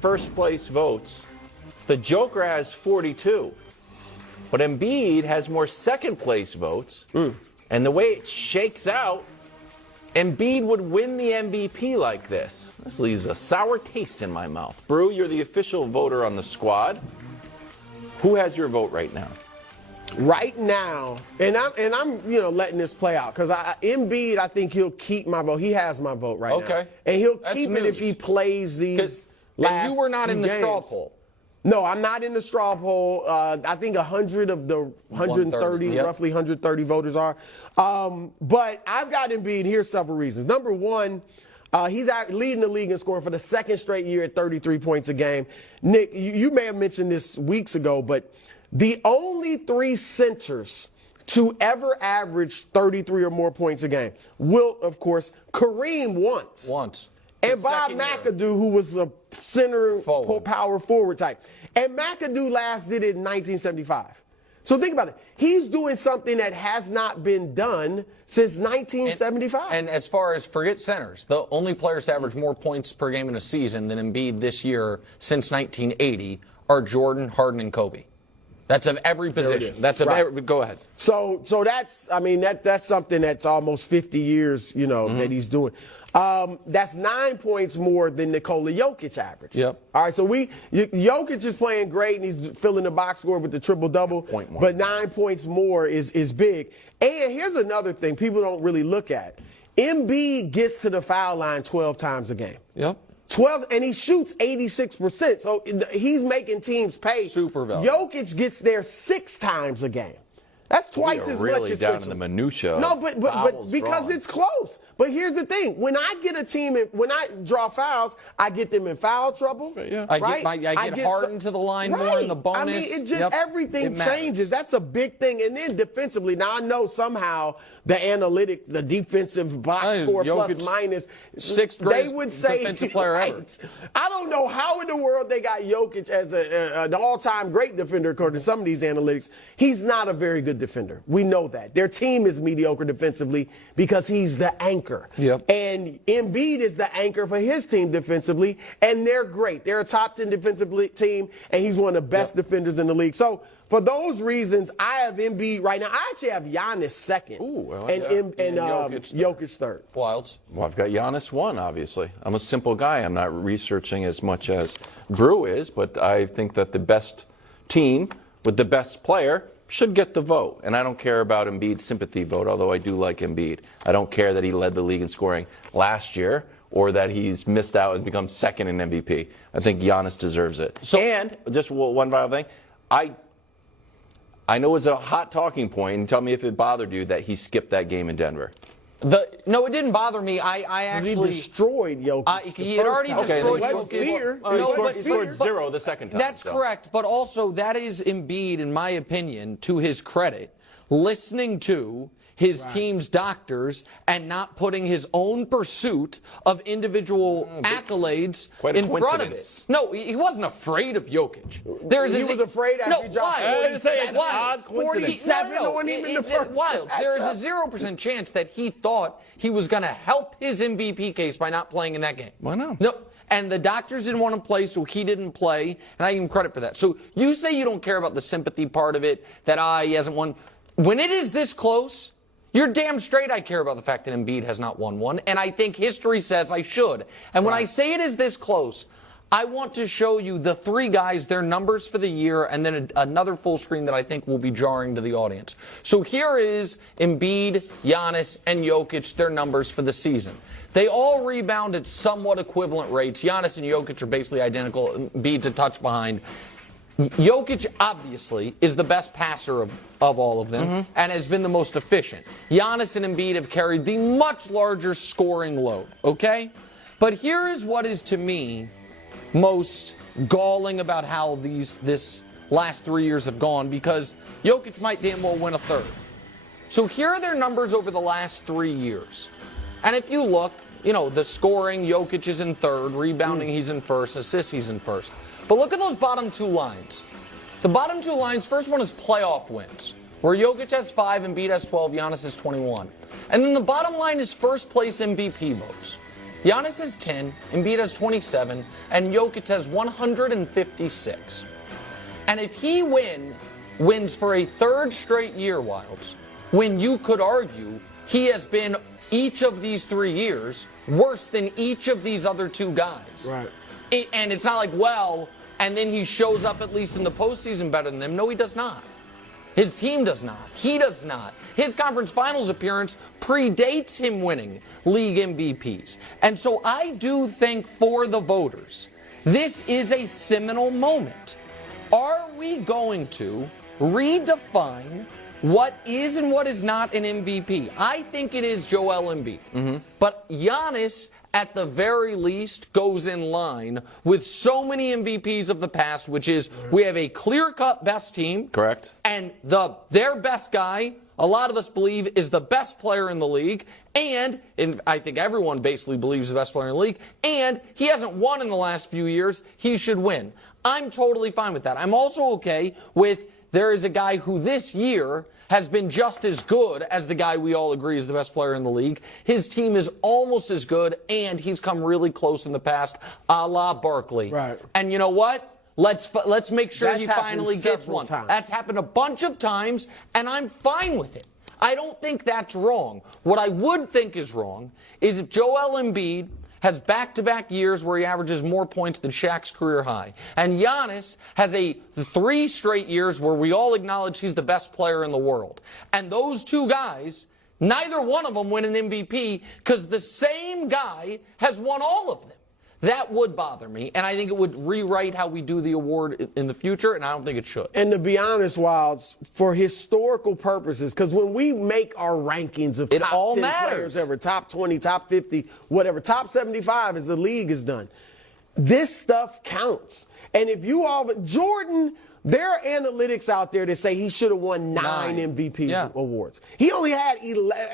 first place votes. The Joker has 42. But Embiid has more second place votes. And the way it shakes out, Embiid would win the MVP like this. This leaves a sour taste in my mouth. Brew, you're the official voter on the squad. Who has your vote right now? Right now, and I'm letting this play out because Embiid, I think he'll keep my vote. He has my vote right now, and he'll keep it if he plays these last. And you were not in the straw poll. No, I'm not in the straw poll. I think 100 of the 130, roughly 130 voters are. But I've got Embiid. Here's several reasons. Number one, he's leading the league in scoring for the second straight year at 33 points a game. Nick, you may have mentioned this weeks ago, but the only three centers to ever average 33 or more points a game. Wilt, of course. Kareem once. And Bob McAdoo, who was a center power forward type. And McAdoo last did it in 1975. So think about it. He's doing something that has not been done since 1975. And as far as forget centers, the only players to average more points per game in a season than Embiid this year since 1980 are Jordan, Harden, and Kobe. That's of every position. That's of every. Go ahead. So that's that's something that's almost 50 years, that he's doing. That's 9 points more than Nikola Jokic average. Yep. All right. So Jokic is playing great and he's filling the box score with the triple double. But 9 points more is big. And here's another thing people don't really look at. Embiid gets to the foul line 12 times a game. Yep. 12, and he shoots 86%. So he's making teams pay. Super value. Jokic gets there 6 times a game. That's twice as much as down in the minutia. No, but because it's close. But here's the thing: when I get a team, when I draw fouls, I get them in foul trouble. Yeah. I get Harden to the line more in the bonus. I mean, it just everything changes. That's a big thing. And then defensively, now I know somehow the analytic, the defensive box score plus minus, sixth they would say defensive player ever. I don't know how in the world they got Jokic as an all-time great defender according to some of these analytics. He's not a very good defender. We know that. Their team is mediocre defensively because he's the anchor. Yep. And Embiid is the anchor for his team defensively, and they're great. They're a top 10 defensive team, and he's one of the best defenders in the league. So for those reasons, I have Embiid right now. I actually have Giannis second. Ooh, and Jokic third. Wilds. Well, I've got Giannis one, obviously. I'm a simple guy. I'm not researching as much as Brew is, but I think that the best team with the best player should get the vote. And I don't care about Embiid's sympathy vote, although I do like Embiid. I don't care that he led the league in scoring last year or that he's missed out and become second in MVP. I think Giannis deserves it. And just one final thing. I know it's a hot talking point, and tell me if it bothered you that he skipped that game in Denver. No, it didn't bother me. I actually he destroyed Jokic. He had already destroyed Jokic. He scored 0 the second time. That's correct, but also that is Embiid, in my opinion, to his credit, listening to his team's doctors and not putting his own pursuit of individual accolades in front of it. No, he wasn't afraid of Jokic. He was afraid after he dropped 47 on him in the first. There is a 0% chance that he thought he was going to help his MVP case by not playing in that game. Why not? No. And the doctors didn't want to play, so he didn't play, and I give him credit for that. So you say you don't care about the sympathy part of it, that he hasn't won. When it is this close, you're damn straight I care about the fact that Embiid has not won one, and I think history says I should. And when I say it is this close, I want to show you the three guys, their numbers for the year, and then another full screen that I think will be jarring to the audience. So here is Embiid, Giannis, and Jokic, their numbers for the season. They all rebound at somewhat equivalent rates. Giannis and Jokic are basically identical. Embiid's a touch behind. Jokic, obviously, is the best passer of all of them and has been the most efficient. Giannis and Embiid have carried the much larger scoring load, okay? But here is what is, to me, most galling about how this last 3 years have gone, because Jokic might damn well win a third. So here are their numbers over the last 3 years. And if you look, the scoring, Jokic is in third, rebounding, he's in first, assists, he's in first. But look at those bottom two lines. The bottom two lines, first one is playoff wins, where Jokic has 5, Embiid has 12, Giannis has 21. And then the bottom line is first place MVP votes. Giannis has 10, Embiid has 27, and Jokic has 156. And if he wins for a third straight year, Wilds, when you could argue he has been each of these 3 years worse than each of these other two guys. Right. And it's not like, well, and then he shows up at least in the postseason better than them. No, he does not. His team does not. He does not. His conference finals appearance predates him winning league MVPs. And so I do think for the voters, this is a seminal moment. Are we going to redefine what is and what is not an MVP? I think it is Joel Embiid. But Giannis, at the very least, goes in line with so many MVPs of the past, which is we have a clear-cut best team. Correct. And their best guy, a lot of us believe, is the best player in the league. And I think everyone basically believes the best player in the league. And he hasn't won in the last few years. He should win. I'm totally fine with that. I'm also okay with there is a guy who this year has been just as good as the guy we all agree is the best player in the league. His team is almost as good, and he's come really close in the past, a la Barkley. Right. And you know what? Let's make sure That's he finally gets one. times. That's happened a bunch of times, and I'm fine with it. I don't think that's wrong. What I would think is wrong is if Joel Embiid has back-to-back years where he averages more points than Shaq's career high. And Giannis has 3 straight years where we all acknowledge he's the best player in the world. And those two guys, neither one of them win an MVP because the same guy has won all of them. That would bother me, and I think it would rewrite how we do the award in the future, and I don't think it should. And to be honest, Wilds, for historical purposes, because when we make our rankings of It top all 10 matters. players ever, top 20, top 50, whatever, top 75 as the league is done, this stuff counts. And if you all, Jordan, there are analytics out there that say he should have won 9 MVP awards. He only had,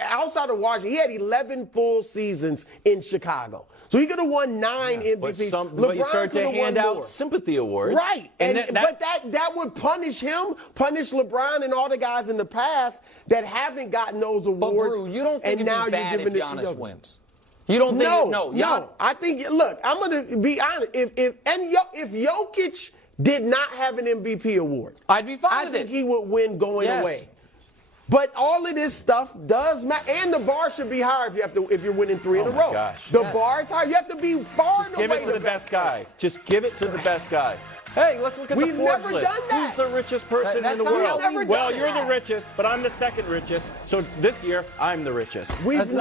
outside of Washington, he had 11 full seasons in Chicago. So he could have won 9 MVPs. But you start to hand out sympathy awards. Right. But that would punish him, punish LeBron and all the guys in the past that haven't gotten those awards. But Brew, you don't think it'd be bad if Giannis wins? You don't think No. I think, look, I'm going to be honest. If Jokic did not have an MVP award, I'd be fine with it. I think he would win going away. But all of this stuff does matter, and the bar should be higher if you're winning 3 in a row. Gosh. The bar is higher. You have to be far and away Give it to the best guy. Just give it to the best guy. Hey, let's look at We've the Forbes never list. done that. Who's the richest person That's in the not world? how we Well, done you're that. the richest, but I'm the second richest. So this year, I'm the richest. We've